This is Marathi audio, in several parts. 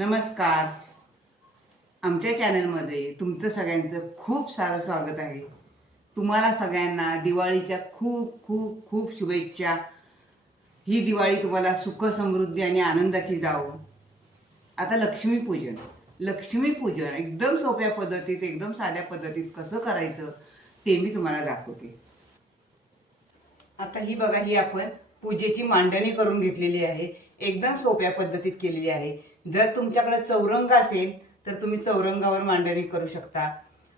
नमस्कार. आमच्या चॅनलमध्ये तुमचं सगळ्यांचं खूप सारं स्वागत आहे. तुम्हाला सगळ्यांना दिवाळीच्या खूप खूप खूप शुभेच्छा. ही दिवाळी तुम्हाला सुख समृद्धी आणि आनंदाची जावो. आता लक्ष्मीपूजन लक्ष्मीपूजन एकदम सोप्या पद्धतीत एकदम साध्या पद्धतीत कसं करायचं ते मी तुम्हाला दाखवते. आता ही बघा ही आपण पूजेची मांडणी करून घेतलेली आहे. एकदम सोप्या पद्धतीत केलेली आहे. जर तुमच्याकडे चौरंग असेल तर तुम्ही चौरंगावर मांडणी करू शकता.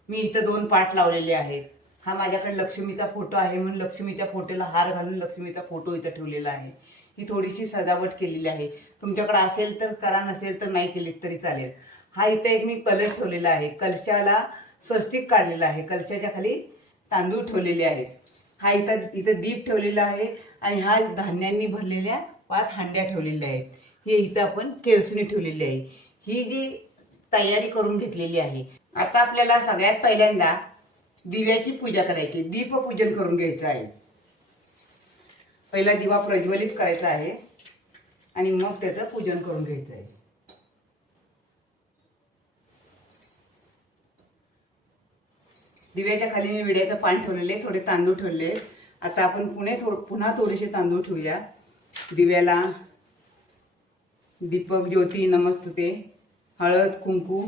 मी इथं दोन पाठ लावलेले आहेत. हा माझ्याकडे लक्ष्मीचा फोटो आहे म्हणून लक्ष्मीच्या फोटोला हार घालून लक्ष्मीचा फोटो इथं ठेवलेला आहे. ही थोडीशी सजावट केलेली आहे. तुमच्याकडे असेल तर करा नसेल तर नाही केली तरी चालेल. हा इथं एक मी कलश ठेवलेला आहे. कलशाला स्वस्तिक काढलेला आहे. कलशाच्या खाली तांदूळ ठेवलेले आहेत. हा इथं इथं दीप ठेवलेला आहे आणि हा धान्यांनी भरलेल्या पाच हांड्या ठेवलेल्या आहेत. हे इथं आपण केरसुनी ठेवलेली आहे. ही जी तयारी करून घेतलेली आहे. आता आपल्याला सगळ्यात पहिल्यांदा दिव्याची पूजा करायची. दीपपूजन करून घ्यायचं आहे. पहिला दिवा प्रज्वलित करायचा आहे आणि मग त्याचं पूजन करून घ्यायचं आहे. दिव्याच्या खाली मी विड्याचं पान ठेवलेले थोडे तांदूळ ठेवले आता आपण पुणे थो पुन्हा थोडेसे तांदूळ ठेवूया. दिव्याला दीपक ज्योती नमस्तुते हळद कुंकू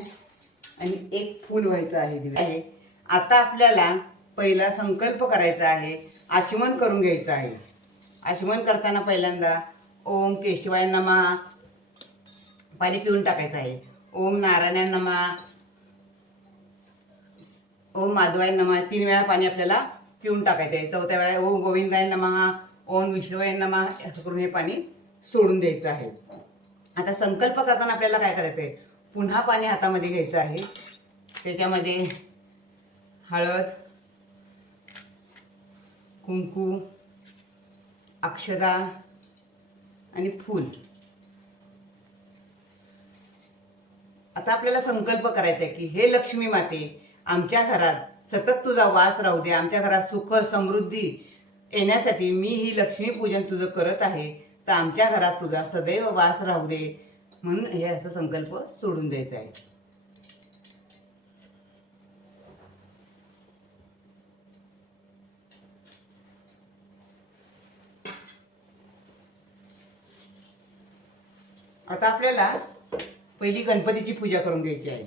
आणि एक फूल व्हायचं आहे दिव्या. आहे. आता आपल्याला पहिला संकल्प करायचा आहे आचमन करून घ्यायचं आहे. आचमन करताना पहिल्यांदा ओम केशवाय नमा पाणी पिऊन टाकायचं आहे. ओम नारायण नमा ओम माधवाय नमः तीन वेळा पाणी आपल्याला पिऊन टाकायचं आहे. चौथ्या वेळा ओम गोविंदाय नमः ओम विष्णुवाय नमः असं करून हे पाणी सोडून द्यायचं आहे. आता संकल्प करताना आपल्याला काय करायचं आहे? पुन्हा पाणी हातामध्ये घ्यायचं आहे. त्याच्यामध्ये हळद कुंकू अक्षदा आणि फूल. आता आपल्याला संकल्प करायचा आहे की हे लक्ष्मी माते आमच्या घरात सतत तुझा वास राहू दे. आमच्या घरात सुख समृद्धी येण्यासाठी मी ही लक्ष्मी पूजन तुझं करत आहे तर आमच्या घरात तुझा सदैव वास राहू दे म्हणून हे असं संकल्प सोडून द्यायचा आहे. आता आपल्याला पहिली गणपतीची पूजा करून घ्यायची आहे.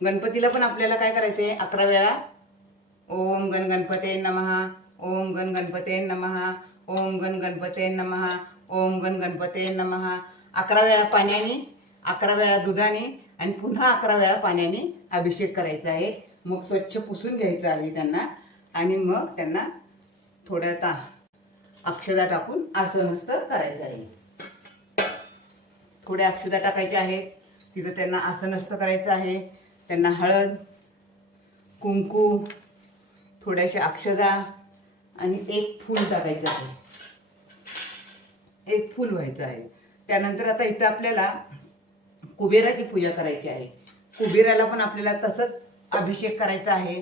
गणपतीला पण आपल्याला काय करायचंय? अकरा वेळा ओम गण गणपते नमहा ओम गण गणपते नमहा ओम गण गणपते नमहा ओम गण गणपते नमहा अकरा वेळा पाण्याने अकरा वेळा दुधाने आणि पुन्हा अकरा वेळा पाण्याने अभिषेक करायचा आहे. मग स्वच्छ पुसून घ्यायचं आहे त्यांना आणि मग त्यांना थोड्या ता अक्षदा टाकून आसनस्थ करायचं आहे. थोड्या अक्षदा टाकायच्या आहेत. तिथं त्यांना आसनस्थ करायचं आहे. त्यांना हळद कुंकू थोड्याशा अक्षदा आणि एक फूल टाकायचं आहे. एक फूल व्हायचं आहे. त्यानंतर आता इथं आपल्याला कुबेराची पूजा करायची आहे. कुबेराला पण आपल्याला तसंच अभिषेक करायचा आहे.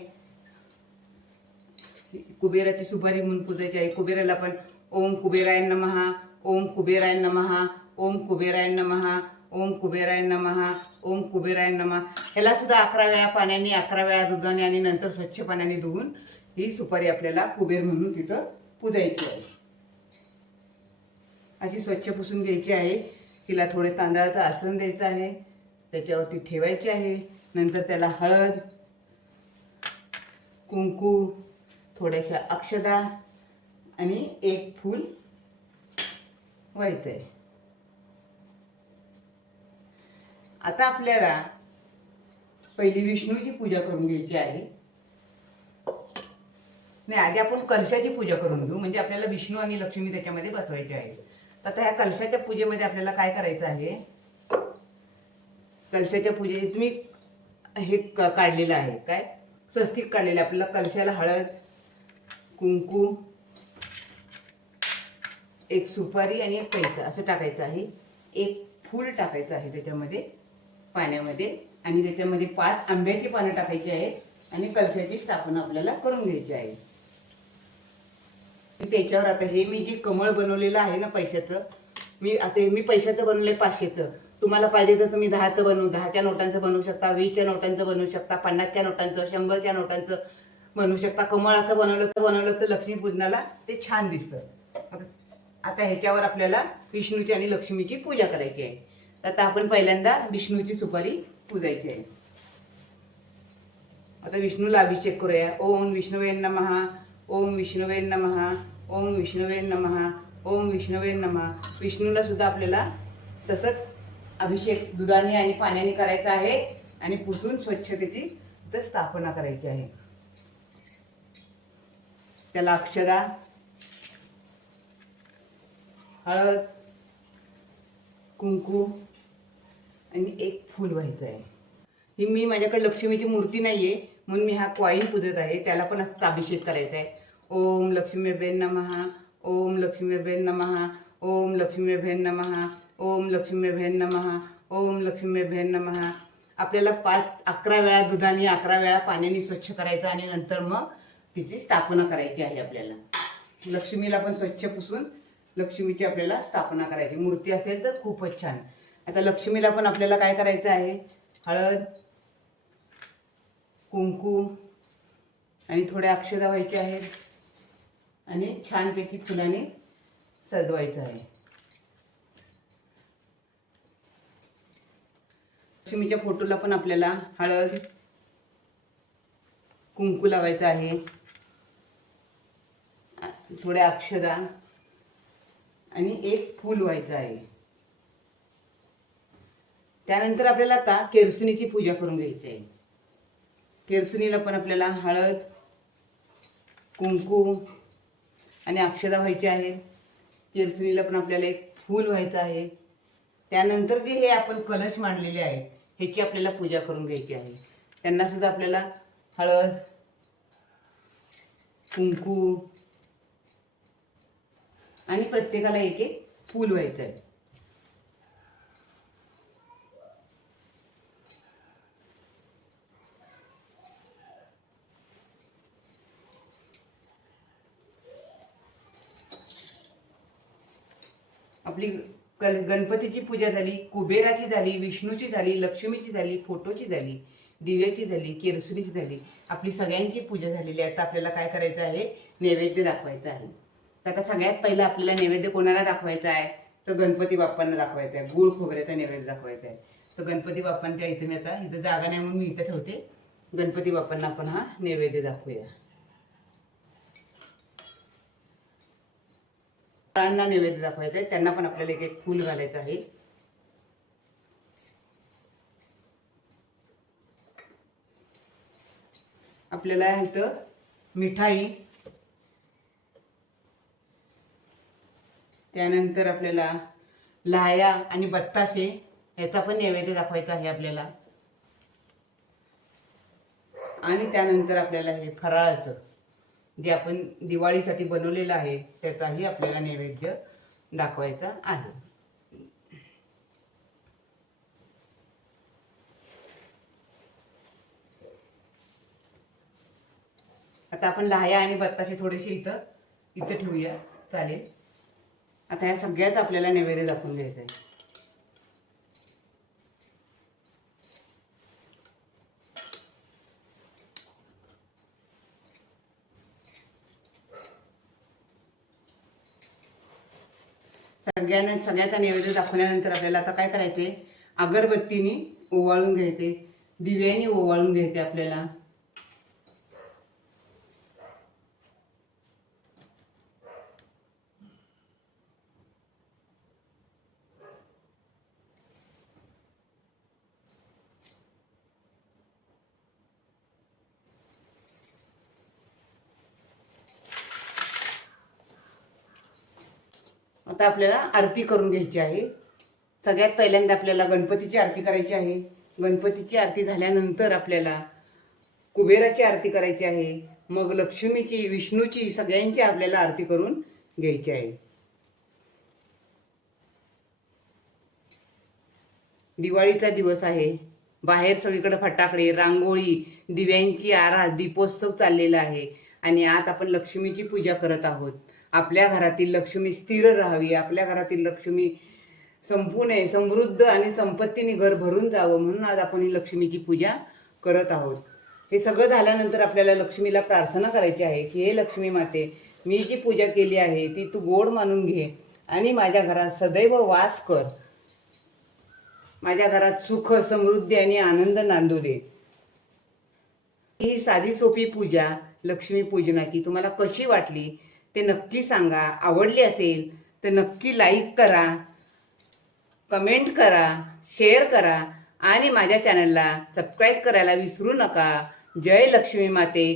कुबेराची सुपारी म्हणून पूजायची आहे. कुबेराला पण ओम कुबेराय नमहा ओम कुबेराय नमहा ओम कुबेराय नमहा ओम कुबेराय नमः ओम कुबेराय नमः. ह्याला सुद्धा अकरा वेळा पाण्याने अकरा वेळा दुधाने आणि नंतर स्वच्छ पाण्याने धुवून ही सुपारी आपल्याला कुबेर म्हणून तिथं पुजायची आहे. अशी स्वच्छ पुसून घ्यायची आहे. तिला थोडे तांदळाचं आसन द्यायचं आहे. त्याच्यावरती ठेवायची आहे. नंतर त्याला हळद कुंकू थोड्याशा अक्षदा आणि एक फूल व्हायचं आहे आता आपल्याला पहिली विष्णूची पूजा करून घ्यायची आहे. नाही आधी आपण कलशाची पूजा करून घेऊ. म्हणजे आपल्याला विष्णू आणि लक्ष्मी त्याच्यामध्ये बसवायचे आहे आता ह्या कलशाच्या पूजेमध्ये आपल्याला काय करायचं आहे? कलशाच्या पूजेत मी हे क- काढलेलं आहे. काय? स्वस्तिक काढलेलं आहे. आपल्याला कलशाला हळद कुंकू एक सुपारी आणि एक पैसा असं टाकायचं आहे. एक फूल टाकायचं आहे त्याच्यामध्ये. पाण्यामध्ये आणि त्याच्यामध्ये पाच आंब्याची पानं टाकायची आहेत आणि कलशाची स्थापना आपल्याला करून घ्यायची आहे. त्याच्यावर आता हे मी जे कमळ बनवलेलं आहे ना पैशाचं मी आता हे मी पैशाचं बनवलंय पाचशेचं. तुम्हाला पाहिजे तर तुम्ही दहाचं बनवू दहाच्या नोटांचं बनवू शकता वीसच्या नोटांचं बनवू शकता पन्नासच्या नोटांचं शंभरच्या नोटांचं बनवू शकता. कमळ असं बनवलं तर बनवलं तर लक्ष्मीपूजनाला ते छान दिसतं. आता ह्याच्यावर आपल्याला विष्णूची आणि लक्ष्मीची पूजा करायची आहे. तर आता आपण पहिल्यांदा विष्णूची सुपारी पूजायची आहे. आता विष्णूला अभिषेक करूया. ओम विष्णुवे नमहा ओम विष्णुवे नमहा ओम विष्णुवे नमहा ओम विष्णुवे नमहा विष्णूला सुद्धा आपल्याला तसंच अभिषेक दुधाने आणि पाण्याने करायचा आहे आणि पुसून स्वच्छतेची तर स्थापना करायची आहे. त्याला अक्षरा हळद कुंकू आणि एक फूल व्हायचं आहे. ही मी माझ्याकडे लक्ष्मीची मूर्ती नाही आहे म्हणून मी हा क्वाईन पूजत आहे. त्याला पण असं अभिषेक करायचा आहे. ओम लक्ष्मीबेन नमः ओम लक्ष्मीबेन नमहा ओम लक्ष्मीबेन नमहा ओम लक्ष्मीबेन नमः ओम लक्ष्मीबेन नमः. आपल्याला पाच अकरा वेळा दुधाने अकरा वेळा पाण्याने स्वच्छ करायचं आणि नंतर मग तिची स्थापना करायची आहे आपल्याला. लक्ष्मीला पण स्वच्छ पुसून लक्ष्मीची आपल्याला स्थापना करायची. मूर्ती असेल तर खूपच छान. आता लक्ष्मीला पण आपल्याला काय करायचं आहे? हळद कुंकू आणि थोड्या अक्षरं व्हायचे आहेत. आणि छानपैकी फुलाने सजवायचं आहे. लक्ष्मीच्या फोटोला पण आपल्याला हळद कुंकू लावायचं आहे. थोड्या अक्षरा आणि एक फूल व्हायचं आहे. त्यानंतर आपल्याला आता केरसुनीची पूजा करून घ्यायची आहे. केरसुनीला पण आपल्याला हळद कुंकू आणि अक्षदा व्हायची आहे. केरसुनीला पण आपल्याला एक फूल व्हायचं आहे. त्यानंतर जे हे आपण कलश मांडलेले आहेत ह्याची आपल्याला पूजा करून घ्यायची आहे. त्यांनासुद्धा आपल्याला हळद कुंकू आणि प्रत्येकाला एक एक फूल व्हायचं आहे. आपली गण- गणपतीची पूजा झाली कुबेराची झाली विष्णूची झाली लक्ष्मीची झाली फोटोची झाली दिव्याची झाली केरसुरीची झाली आपली सगळ्यांची पूजा झालेली आहे. आता आपल्याला काय करायचं आहे? नैवेद्य दाखवायचं आहे. तर आता सगळ्यात पहिलं आपल्याला नैवेद्य कोणाला दाखवायचा आहे? तर गणपती बाप्पांना दाखवायचा आहे. गुळ खोबऱ्याचा नैवेद्य दाखवायचा आहे. तर गणपती बाप्पांच्या इथे मी आता इथं जागा नाही म्हणून मी इथं ठेवते. गणपती बाप्पांना आपण हा नैवेद्य दाखवूया. फळांना नैवेद्य दाखवायचा आहे त्यांना पण आपल्याला एक एक फूल घालायचं आहे. आपल्याला इथं मिठाई. त्यानंतर आपल्याला लाह्या आणि बत्ताशे याचा पण नैवेद्य दाखवायचा आहे आपल्याला. आणि त्यानंतर आपल्याला हे फराळाचं. जे आपण दिवाळीसाठी बनवलेलं आहे त्याचाही आपल्याला नैवेद्य दाखवायचा आहे. आता आपण लाह्या आणि बत्ताशे थोडेसे इथं इथं ठेवूया. चालेल. आता ह्या सगळ्यात आपल्याला नैवेद्य दाखवून द्यायचा आहे. सगळ्यांना सगळ्याचा नैवेद्य दाखवल्यानंतर आपल्याला आता काय करायचे अगरबत्तीने ओवाळून घ्यायचे दिव्याने ओवाळून घ्यायचे आपल्याला. आता आपल्याला आरती करून घ्यायची आहे. सगळ्यात पहिल्यांदा आपल्याला गणपतीची आरती करायची आहे. गणपतीची आरती झाल्यानंतर आपल्याला कुबेराची आरती करायची आहे. मग लक्ष्मीची विष्णूची सगळ्यांची आपल्याला आरती करून घ्यायची आहे. दिवाळीचा दिवस आहे. बाहेर सगळीकडे फटाकडे रांगोळी दिव्यांची आरा दीपोत्सव चाललेला आहे. आणि आत आपण लक्ष्मीची पूजा करत आहोत. आपल्या घरातील लक्ष्मी स्थिर राहावी आपल्या घरातील लक्ष्मी संपू नये समृद्ध आणि संपत्तीने घर भरून जावं म्हणून आज आपण ही लक्ष्मीची पूजा करत आहोत. हे सगळं झाल्यानंतर आपल्याला लक्ष्मीला प्रार्थना करायची आहे की हे लक्ष्मी माते मी जी पूजा केली आहे ती तू गोड मानून घे आणि माझ्या घरात सदैव वास कर. माझ्या घरात सुख समृद्धी आणि आनंद नांदू दे. ही साधी सोपी पूजा लक्ष्मी पूजनाची तुम्हाला कशी वाटली? ते नक्की सांगा. आवडली असेल तर नक्की लाईक करा कमेंट करा शेअर करा आणि माझ्या चॅनलला सबस्क्राईब करायला विसरू नका. जय लक्ष्मी माते.